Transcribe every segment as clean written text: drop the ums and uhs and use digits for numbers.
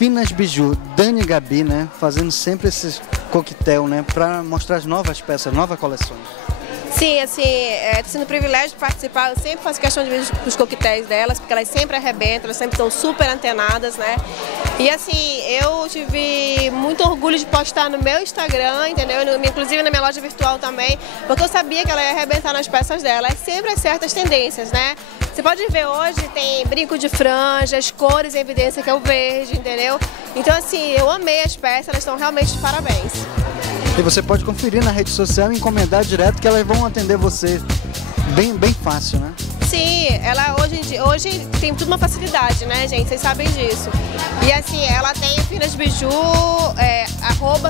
Finas Biju, Dani e Gabi, né? Fazendo sempre esse coquetel, né? Para mostrar as novas peças, novas coleções. Sim, assim, tá sendo um privilégio de participar. Eu sempre faço questão de ver os coquetéis delas, porque elas sempre arrebentam, elas sempre estão super antenadas, né? E assim, eu tive muito orgulho de postar no meu Instagram, entendeu? Inclusive na minha loja virtual também, porque eu sabia que ela ia arrebentar nas peças dela. É sempre certas tendências, né? Você pode ver hoje, tem brinco de franjas, cores em evidência, que é o verde, entendeu? Então assim, eu amei as peças, elas estão realmente de parabéns. E você pode conferir na rede social e encomendar direto, que elas vão atender você bem fácil, né? Sim, ela hoje tem tudo uma facilidade, né, gente? Vocês sabem disso. E assim, ela tem Finas Biju,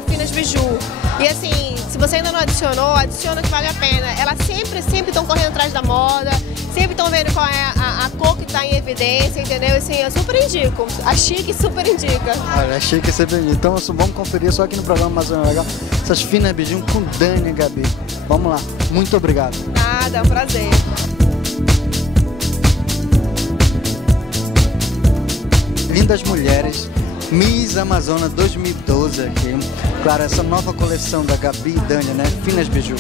@Finas Biju. E assim, se você ainda não adicionou, adiciona que vale a pena. Elas sempre estão correndo atrás da moda, sempre estão vendo qual é a cor que está em evidência, entendeu? Assim, eu super indico. A Chique super indica. Olha, a Chique super indica. Então vamos conferir só aqui no programa Amazônia Legal essas Finas Biju com Dani e Gabi. Vamos lá. Muito obrigado. Nada, é um prazer. Lindas mulheres, Miss Amazonas 2012 aqui. Claro, essa nova coleção da Gabi e Dani, né? Finas Biju.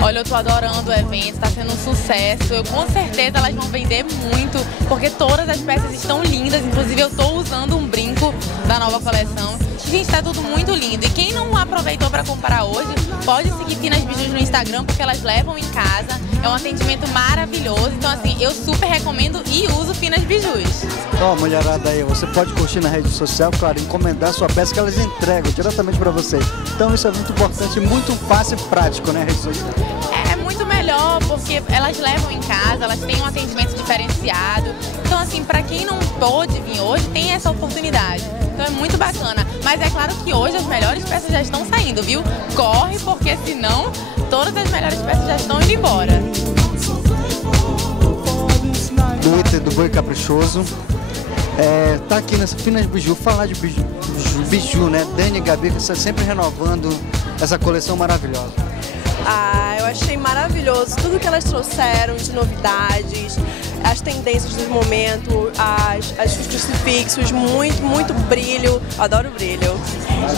Olha, eu tô adorando o evento, tá sendo um sucesso. Com certeza elas vão vender muito, porque todas as peças estão lindas. Inclusive eu tô usando um brinco da nova coleção. Gente, tá tudo muito lindo. E quem não aproveitou para comprar hoje, pode seguir Finas Bijus no Instagram, porque elas levam em casa. É um atendimento maravilhoso. Então assim, eu super recomendo e uso Finas Bijus. Ó, mulherada aí, você pode curtir na rede social, claro, encomendar sua peça que elas entregam diretamente para você. Então isso é muito importante, muito fácil e prático, né, rede social? É muito melhor, porque elas levam em casa, elas têm um atendimento diferenciado. Então assim, para quem não pôde vir hoje, tem essa oportunidade. Então é muito bacana. Mas é claro que hoje as melhores peças já estão saindo, viu? Corre, porque senão todas as melhores peças já estão indo embora. Do Iter do Boi Caprichoso. Tá aqui nessa Finas Biju, falar de biju, né? Dani e Gabi, que está sempre renovando essa coleção maravilhosa. Eu achei maravilhoso tudo que elas trouxeram de novidades, as tendências do momento, os crucifixos, muito brilho, adoro brilho.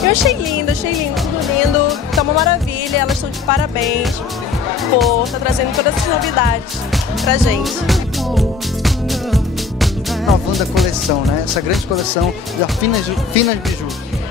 Eu achei lindo, tudo lindo, tá uma maravilha, elas estão de parabéns por estar trazendo todas essas novidades pra gente. Renovando a coleção, né? Essa grande coleção da Finas Biju.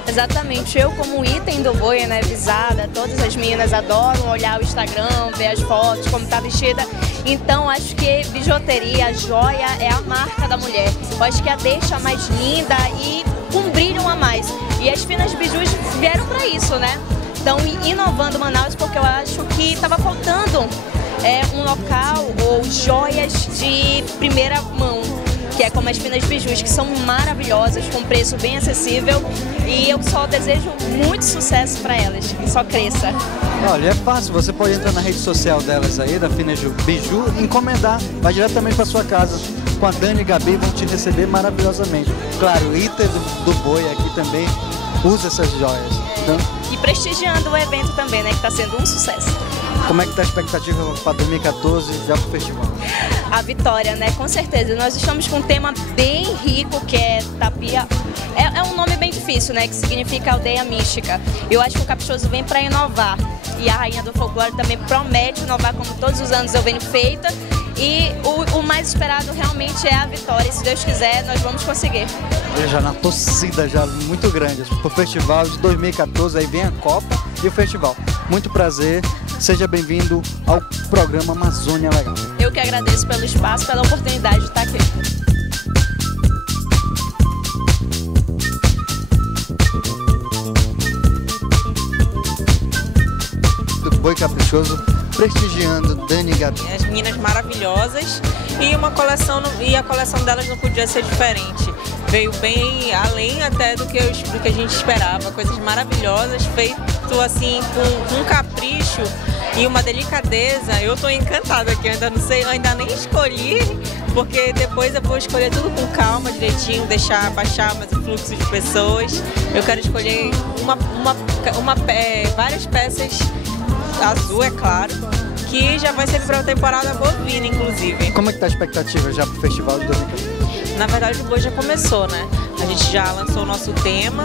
Exatamente, eu como item do boi, né, visada, todas as meninas adoram olhar o Instagram, ver as fotos, como tá vestida. Então acho que bijuteria, joia é a marca da mulher. Eu acho que a deixa mais linda e com brilho a mais. E as Finas Bijus vieram para isso, né? Então inovando Manaus, porque eu acho que estava faltando um local ou joias de primeira mão, que é como as Finas Bijus, que são maravilhosas, com preço bem acessível, e eu só desejo muito sucesso para elas, que só cresça. Olha, é fácil, você pode entrar na rede social delas aí, da Finas Biju, e encomendar, vai diretamente para sua casa. Com a Dani e Gabi vão te receber maravilhosamente. Claro, o Iter do Boi aqui também usa essas joias. Então, e prestigiando o evento também, né, que está sendo um sucesso. Como é que está a expectativa para 2014 já para o festival? A vitória, né? Com certeza. Nós estamos com um tema bem rico, que é Tapia. É um nome bem difícil, né? Que significa aldeia mística. Eu acho que o Caprichoso vem para inovar. E a Rainha do Folclore também promete inovar, como todos os anos eu venho feita. E o mais esperado realmente é a vitória. E se Deus quiser, nós vamos conseguir. Já na torcida, já muito grande. Para o festival de 2014, aí vem a Copa e o festival. Muito prazer. Seja bem-vindo ao programa Amazônia Legal. Eu que agradeço pelo espaço, pela oportunidade de estar aqui. Do Boi Caprichoso, prestigiando Dani e Gabi. As meninas maravilhosas e a coleção delas não podia ser diferente. Veio bem além até do que a gente esperava. Coisas maravilhosas, feito assim com um capricho e uma delicadeza. Eu tô encantada aqui, eu ainda não sei, eu ainda nem escolhi, porque depois eu vou escolher tudo com calma, direitinho, deixar baixar mais o fluxo de pessoas. Eu quero escolher várias peças, azul, é claro, que já vai ser para a temporada bovina, inclusive. Como é que tá a expectativa já pro festival de 2014? Na verdade o boi já começou, né? A gente já lançou o nosso tema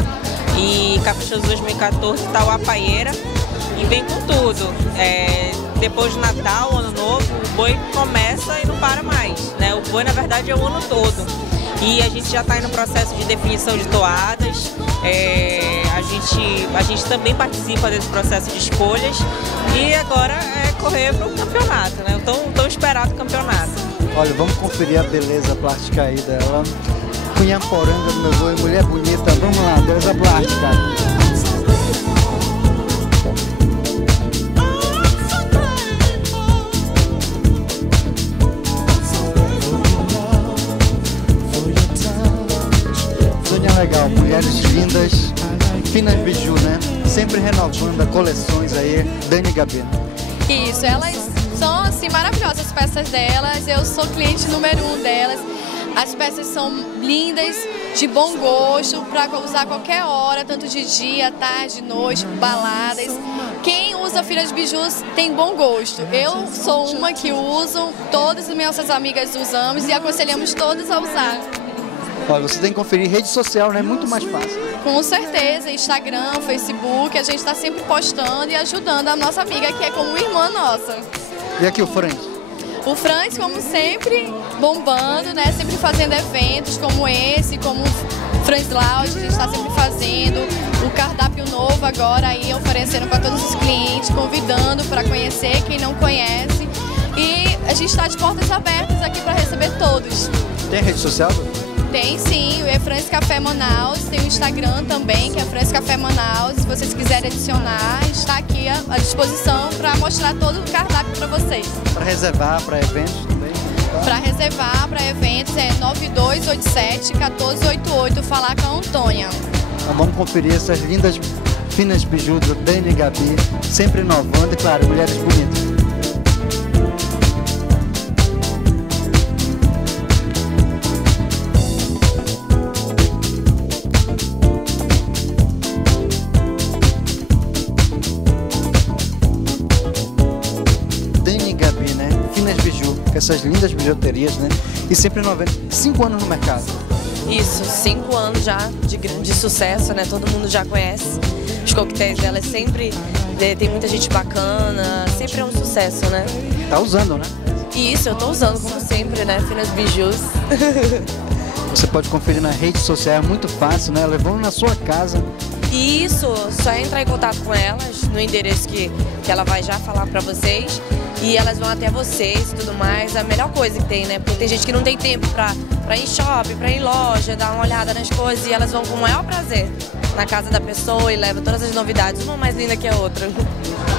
e Caprichoso 2014 tá o Apaeira e vem com tudo. Depois do Natal, Ano Novo, o boi começa e não para mais, né? O boi, na verdade, é o ano todo. E a gente já está no processo de definição de toadas, a gente também participa desse processo de escolhas e agora é correr para o campeonato, né? O tão esperado campeonato. Olha, vamos conferir a beleza plástica aí dela. Cunhaporanga do meu boi, mulher bonita, vamos lá, beleza plástica. Legal, mulheres lindas, finas biju, né? Sempre renovando coleções aí, Dani e Gabi. Isso, elas são assim maravilhosas as peças delas, eu sou cliente número 1 delas. As peças são lindas, de bom gosto, para usar a qualquer hora, tanto de dia, tarde, noite, baladas. Quem usa finas bijus tem bom gosto. Eu sou uma que uso, todas as minhas amigas usamos e aconselhamos todas a usar. Olha, você tem que conferir rede social, né? Muito mais fácil. Com certeza, Instagram, Facebook, a gente está sempre postando e ajudando a nossa amiga, que é como irmã nossa. E aqui o Franz? O Franz, como sempre, bombando, né? Sempre fazendo eventos como esse, como o Franz Lounge, a gente está sempre fazendo. O cardápio novo agora aí, oferecendo para todos os clientes, convidando para conhecer quem não conhece. E a gente está de portas abertas aqui para receber todos. Tem rede social? Tem sim, é Franz Café Manaus, tem o Instagram também, que é Franz Café Manaus. Se vocês quiserem adicionar, está aqui à disposição para mostrar todo o cardápio para vocês. Para reservar para eventos também? Para reservar para eventos é 9287-1488, falar com a Antônia. Então vamos conferir essas lindas finas biju do Dani e Gabi, sempre inovando e, claro, mulheres bonitas. Essas lindas bijuterias, né? E sempre inovando. 5 anos no mercado. Isso, 5 anos já de grande sucesso, né? Todo mundo já conhece. Os coquetéis dela sempre tem muita gente bacana, sempre é um sucesso, né? Tá usando, né? Isso, eu tô usando como sempre, né? Finas bijus. Você pode conferir na rede social, é muito fácil, né? Levando na sua casa. Isso, só entrar em contato com elas no endereço que ela vai já falar pra vocês. E elas vão até vocês e tudo mais, a melhor coisa que tem, né? Porque tem gente que não tem tempo pra ir em shopping, pra ir em loja, dar uma olhada nas coisas, e elas vão com o maior prazer na casa da pessoa e levam todas as novidades, uma mais linda que a outra.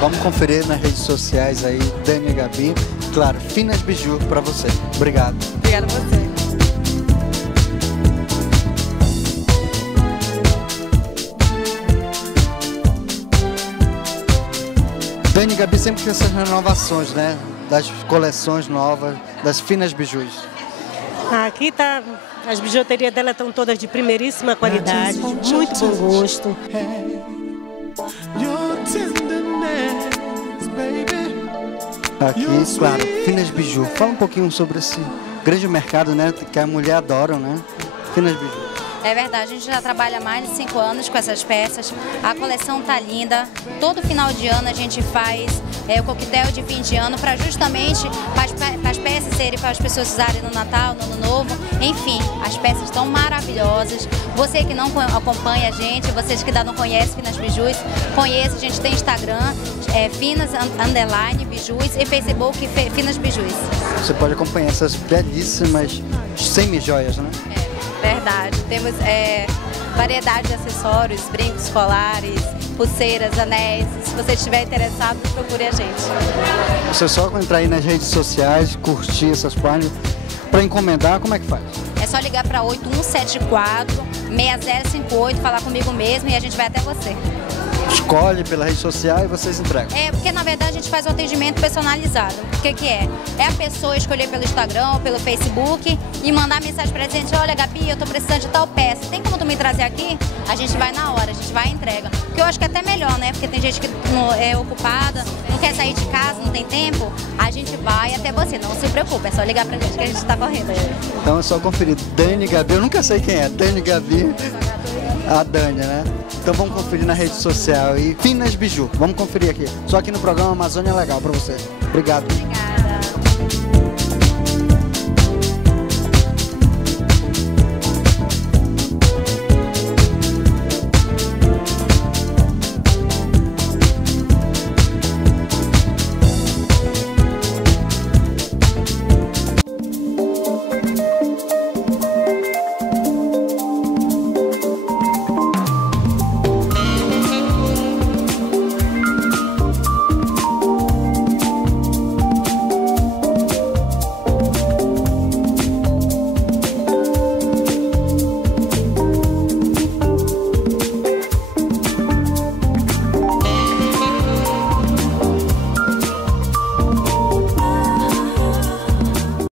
Vamos conferir nas redes sociais aí, Dani e Gabi. Claro, finas biju pra você. Obrigado. Obrigada a você. Dani e Gabi sempre tem essas renovações, né? Das coleções novas, das finas bijus. Aqui tá, as bijuterias dela estão todas de primeiríssima qualidade, de muito bom gosto. Aqui, claro, finas biju. Fala um pouquinho sobre esse grande mercado, né? Que a mulher adora, né? Finas biju. É verdade, a gente já trabalha há mais de 5 anos com essas peças, a coleção tá linda, todo final de ano a gente faz o coquetel de fim de ano para justamente para as peças serem para as pessoas usarem no Natal, no Ano Novo, enfim, as peças estão maravilhosas. Você que não acompanha a gente, vocês que ainda não conhecem Finas Bijus, conheça, a gente tem Instagram, Finas_Bijus e Facebook Finas Bijus. Você pode acompanhar essas belíssimas semi-joias, né? Verdade, temos variedade de acessórios, brincos, colares, pulseiras, anéis. Se você estiver interessado, procure a gente. Você só entrar aí nas redes sociais, curtir essas páginas. Para encomendar, como é que faz? É só ligar para 8174-6058, falar comigo mesmo e a gente vai até você. Escolhe pela rede social e vocês entregam. Porque na verdade a gente faz um atendimento personalizado. O que é? É a pessoa escolher pelo Instagram ou pelo Facebook e mandar mensagem pra gente: olha, Gabi, eu tô precisando de tal peça, tem como tu me trazer aqui? a gente vai na hora, a gente vai e entrega. Porque eu acho que é até melhor, né? Porque tem gente que é ocupada, não quer sair de casa, não tem tempo, a gente vai até você, não se preocupe, é só ligar pra gente que a gente tá correndo. Então é só conferir Dani Gabi, eu nunca sei quem é, Dani Gabi, a Dani, né? Então vamos conferir na rede social e Finas Biju, vamos conferir aqui, só aqui no programa Amazônia Legal pra você. Obrigado.